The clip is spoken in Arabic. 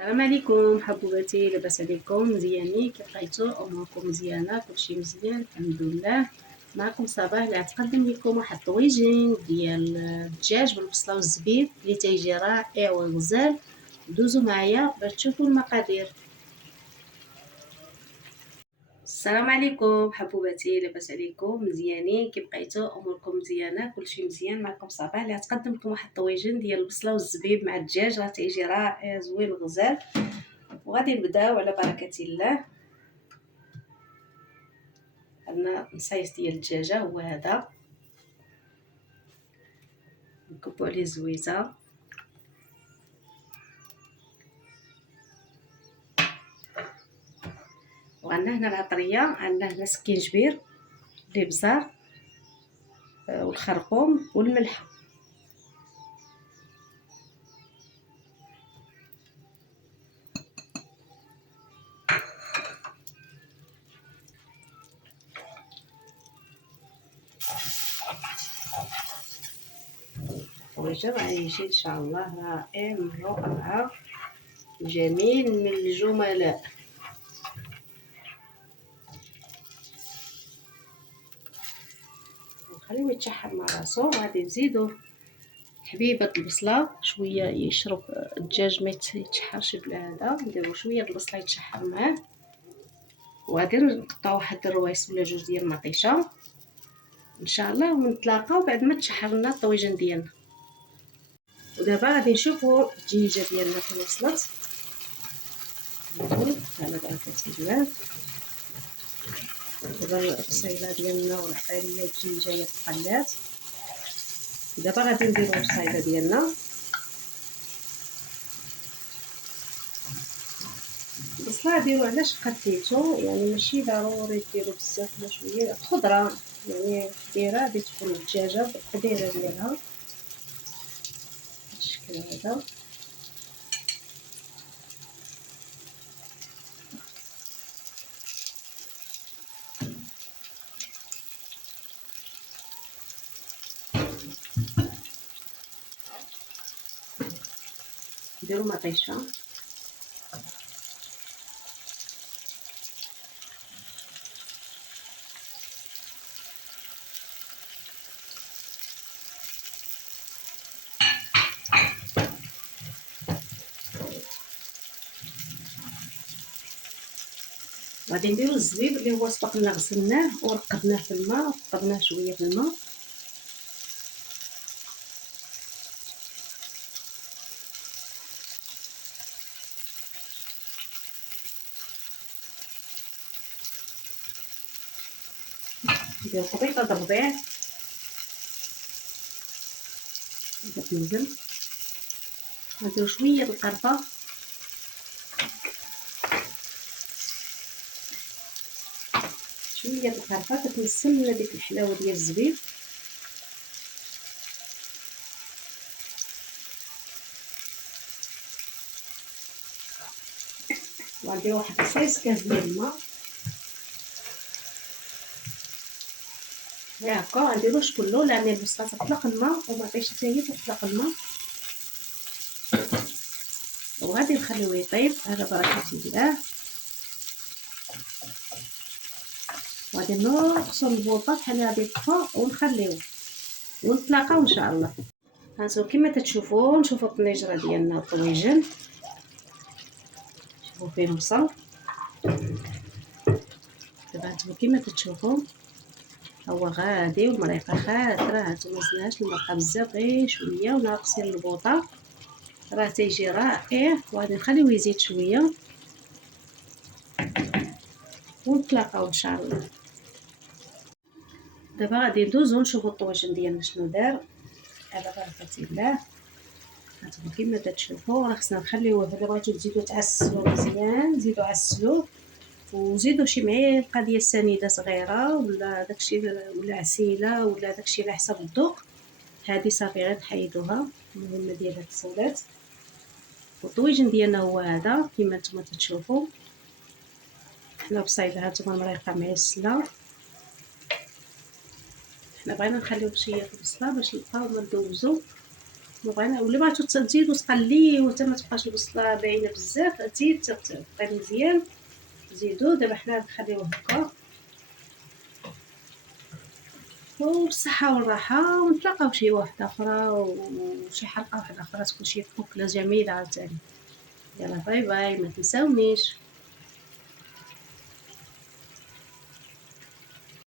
السلام عليكم حبوباتي، لاباس عليكم؟ مزيانين؟ كيف بقيتو؟ اموركم مزيانه؟ كلشي مزيان الحمد لله. معكم صباح اللي غتقدم لكم واحد الطويجين ديال الدجاج بالبصله والزبيب اللي تيجي رائع وغزال. دوزو معايا باش تشوفوا المقادير. السلام عليكم حبوباتي، لاباس عليكم؟ مزيانين؟ كيف بقيتو؟ اموركم مزيانه؟ كلشي مزيان. معكم صباح اللي غتقدم لكم واحد الطويجين ديال البصله والزبيب مع الدجاج، راه تيجي رائع زوين وغزال. وغادي نبداو على بركه الله. عندنا نصايص ديال الدجاجه هو هذا، نكبوا عليه زويته، وعندنا هنا العطريه، عندنا هنا سكينجبير، الابزار والخرقوم والملح. الطويجه غيجي ان شاء الله رائع من الروعه، جميل من الجملاء. نخليوه يتشحر مع راسو. غادي نزيدو حبيبه البصله شويه يشرب الدجاج، ما يتشحرش بلا هذا. نديرو شويه البصله يتشحر معاه، وغادي نقطعو واحد الروايس ولا جوج ديال المطيشه ان شاء الله، ونتلاقاو بعد ما تشحر لنا الطويجين ديالنا. ودابا غادي نشوفوا الدجاجه ديالنا فين وصلت. على بركه الله. دابا البصيله ديالنا والعطريه والدجاجه تقلات. دابا غادي نديرو البصيله ديالنا. البصله ديرو علاش قديتو، يعني ماشي ضروري ديرو بزاف ولا شويه. خضره يعني دايره غادي تكون الدجاجه بالتقديره ديالها بالشكل هذا. نديرو مطيشه، غادي نديرو الزبيب اللي هو سبقنا غسلناه ورقدناه في الماء، رقدناه شويه في الماء. ندير خبيطه د الربيع تنزل. ندير شويه د القرفه، شويه د القرفه كتنسم لنا ديك الحلاوه ديال الزبيب. وغندير واحد صيص كاس ديال الماء هكا. غنديروش كله لان البصله تطلق الماء ومطيشه حتى هي تطلق الماء، وغادي نخليوه يطيب على بركه الله. وغادي نقصو البوطه بحال هادي الطفا ونخليوه ونتلاقاو ان شاء الله. هانتو كما تتشوفوا، نشوفوا الطنيجره ديالنا الطويجن، شوفوا فين وصل. دابا هانتو كما تتشوفوا هو غادي والمريقه خاطره. هانتو مزناش المرقه بزاف، غير شويه وناقصين البوطه، راه تيجي رائع. وغادي نخليوه يزيد شويه ونتلاقاو ان شاء الله. دابا غادي ندوزو نشوفوا الطويجن ديالنا شنو دار على بركه الله. هانتوما كما تشوفوا راه خصنا نخليوه. الا بغيتو تزيدو تعسلوه مزيان زيدو عسلوه، وزيدو شي معلقه ديال السنيده صغيره ولا داكشي ولا عسيله ولا داكشي على حسب الذوق. هادي صافي غير نحيدوها، المهمه ديال هاد الصولات. والطويجن ديالنا هو هذا كما نتوما تشوفوا. حنا بصايبه هانتوما المريقه معسله. حنا بغينا نخليو بشويه البصله باش نبقاو ما ندوزو بغينا ولا بغيتو تزيدو تقليوه حتى ما تبقاش البصله باينه بزاف، تزيد تبقى مزيان. زيدو دابا حنا نخليوه هكا وبالصحه والراحه، ونتلاقاو شي واحده اخرى وشي حلقه واحده اخرى تكون شي اكله جميله عاوتاني. يلا باي باي، ما تنساونيش.